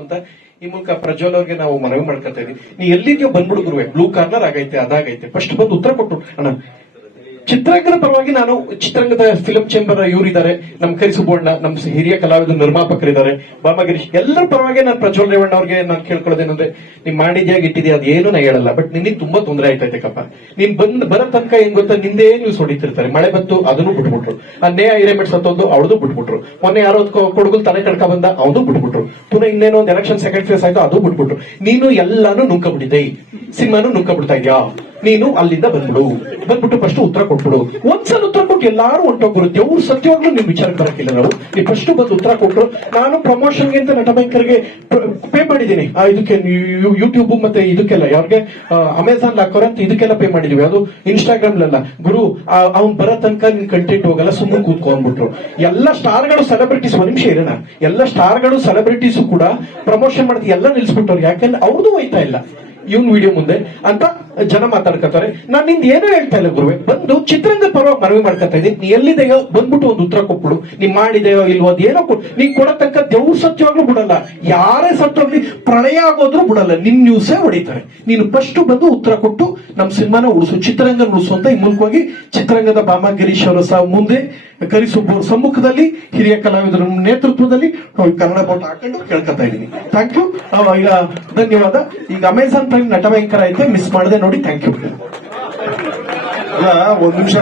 ಅಂತ ಈ ಮೂಲಕ ಪ್ರಜ್ವಲ್ ಅವ್ರಿಗೆ ನಾವು ಮನವಿ ಮಾಡ್ಕೊತಾ ಇದೀವಿ. ನೀ ಎಲ್ಲಿದ್ಯೋ ಬಂದ್ಬಿಡು ಗುರುವೆ, ಬ್ಲೂ ಕಾರ್ನರ್ ಆಗೈತೆ ಅದಾಗೈತೆ, ಫಸ್ಟ್ ಬಂದು ಉತ್ತರ ಕೊಟ್ಟು ಅಣ್ಣ. ಚಿತ್ರರಂಗದ ಪರವಾಗಿ ನಾನು ಚಿತ್ರರಂಗದ ಫಿಲಂ ಚೇಂಬರ್ ಇವರಿದ್ದಾರೆ, ನಮ್ ಕರಿಸುಬೋಣ್ಣ, ನಮ್ ಹಿರಿಯ ಕಲಾವಿದರು ನಿರ್ಮಾಪಕರಿದ್ದಾರೆ, ಬಾಮಗಿರೀಶ್, ಎಲ್ಲರ ಪರವಾಗಿ ನಾನು ಪ್ರಜ್ವಲ್ ರೇವಣ್ಣ ಅವ್ರಿಗೆ ನಾನು ಕೇಳ್ಕೊಳ್ಳೋದೇನಂದ್ರೆ, ನೀನ್ ಮಾಡಿದ್ಯಾ ಇಟ್ಟಿದ್ಯಾ ಅದೇನು ನಾ ಹೇಳಲ್ಲ, ಬಟ್ ನಿನಗೆ ತುಂಬಾ ತೊಂದರೆ ಆಯ್ತೈತೆ ಕಪ್ಪ. ನೀನ್ ಬರೋ ತನಕ ಏನ್ ಗೊತ್ತಾ, ನಿಂದೇ ನ್ಯೂಸ್ ಹೊಡಿತಿರ್ತಾರೆ. ಮಳೆ ಬಂತು ಅದನ್ನು ಬಿಟ್ಬಿಟ್ರು, ನೇಹ ಹಿರೇಮೆಟ್ ಸತ್ತೊಂದು ಅವಳದು ಬಿಟ್ಬಿಟ್ರು, ಮೊನ್ನೆ ಯಾರೋ ಕೊಡಗುಲ್ ತಲೆ ಕಡ್ಕ ಬಂದ ಅವನು ಬಿಟ್ಬಿಟ್ರು, ಪುನಃ ಇನ್ನೇನೋ ಒಂದು ಎಲೆಕ್ಷನ್ ಸೆಕೆಂಡ್ ಫೇಸ್ ಆಯ್ತು ಅದು ಬಿಟ್ಬಿಟ್ರು. ನೀನು ಎಲ್ಲಾನು ನುಂಕಬಿಟ್ಟಿದ್ದೆ, ಸಿನಿಮಾನು ನುಂಕಬಿಡ್ತಾ ಇದ್ಯಾ. ನೀನು ಅಲ್ಲಿಂದ ಬಂದ್ಬಿಟ್ಟು ಫಸ್ಟ್ ಉತ್ತರ ಕೊಟ್ಬಿಡು. ಒಂದ್ಸಲ ಉತ್ತರ ಕೊಟ್ಟು ಎಲ್ಲಾರು ಹೊಂಟೋಗ್ರು. ದೇವ್ರು ಸತ್ಯವಾಗ್ಲೂ ನಿಮ್ ವಿಚಾರಕ್ಕೆ ಬರಕ್ಕಿಲ್ಲ. ನೀವು ಫಸ್ಟ್ ಬಂದು ಉತ್ತರ ಕೊಟ್ರು. ನಾನು ಪ್ರಮೋಷನ್ಗೆ ಅಂತ ನಟ ಭಯಂಕರ್ಗೆ ಪೇ ಮಾಡಿದ್ದೀನಿ, ಇದಕ್ಕೆ ಯೂಟ್ಯೂಬ್ ಮತ್ತೆ ಇದಕ್ಕೆಲ್ಲ, ಯಾವ್ರಿಗೆ ಅಮೆಝಾನ್ ಹಾಕೋರ ಅಂತ ಇದಕ್ಕೆಲ್ಲ ಪೇ ಮಾಡಿದೀವಿ. ಅದು ಇನ್ಸ್ಟಾಗ್ರಾಮ್ಲೆಲ್ಲ. ಗುರು ಅವ್ನ್ ಬರೋ ತನಕ ನಿನ್ ಕಂಟೆಂಟ್ ಹೋಗಲ್ಲ, ಸುಮ್ಮನೆ ಕೂತ್ಕೊಂಡ್ಬಿಟ್ರು. ಎಲ್ಲ ಸ್ಟಾರ್ಗಳು ಸೆಲೆಬ್ರಿಟೀಸ್, ಒಂದ್ ನಿಮಿಷ ಇರೋಣ, ಎಲ್ಲ ಸ್ಟಾರ್ಗಳು ಸೆಲೆಬ್ರಿಟೀಸ್ ಕೂಡ ಪ್ರಮೋಷನ್ ಮಾಡಿದ್ ಎಲ್ಲ ನಿಲ್ಸ್ಬಿಟ್ಟವ್ರು. ಯಾಕಂದ್ರೆ ಅವ್ರದ್ದು ಹೋಯ್ತಾ ಇಲ್ಲ ಇವನ್ ವಿಡಿಯೋ ಮುಂದೆ ಅಂತ ಜನ ಮಾತಾಡ್ಕತಾರೆ. ನಾನ್ ನಿಂದ ಏನೋ ಹೇಳ್ತಾ ಇಲ್ಲ ಗುರುವೆ, ಬಂದು ಚಿತ್ರರಂಗದ ಪರವಾಗಿ ಮನವಿ ಮಾಡ್ಕೊತಾ ಇದ್ದೀನಿ. ನೀ ಎಲ್ಲಿದೆಯೋ ಬಂದ್ಬಿಟ್ಟು ಒಂದು ಉತ್ತರ ಕೊಟ್ಬಿಡು. ನೀ ಮಾಡಿದೆಯೋ ಇಲ್ವೋ ಅದೇನೋ ನೀ ಕೊಡೋ ತನಕ ದೇವ್ರು ಸತ್ಯವಾಗ್ಲೂ ಬಿಡಲ್ಲ, ಯಾರೇ ಸತ್ತೋಗ್ಲಿ, ಪ್ರಳಯ ಆಗೋದ್ರು ಬಿಡಲ್ಲ, ನಿನ್ ನ್ಯೂಸೇ ಹೊಡಿತಾರೆ. ನೀನು ಫಸ್ಟ್ ಬಂದು ಉತ್ತರ ಕೊಟ್ಟು ನಮ್ ಸಿನಿಮಾನ ಉಳಿಸು, ಚಿತ್ರರಂಗ ಉಳಿಸು ಅಂತ ಈ ಮೂಲಕವಾಗಿ ಚಿತ್ರರಂಗದ ಬಾಮ ಗಿರೀಶ್ ಅವರ ಮುಂದೆ ಕರಿಸುಬ್ಬ ಸಮ್ಮುಖದಲ್ಲಿ ಹಿರಿಯ ಕಲಾವಿದರ ನೇತೃತ್ವದಲ್ಲಿ ಕನ್ನಡ ಬೋಟ್ ಹಾಕೊಂಡು ಕೇಳ್ಕೊತಾ ಇದ್ದೀನಿ. Thank you. ಈಗ ಧನ್ಯವಾದ. ಈಗ ಅಮೆಝಾನ್ ಪ್ರೈಮ್ ನಟ ಭಯಂಕರ ಐತೆ, ಮಿಸ್ ಮಾಡದೆ ನೋಡಿ. Thank you. ಒಂದ್ ನಿಮಿಷ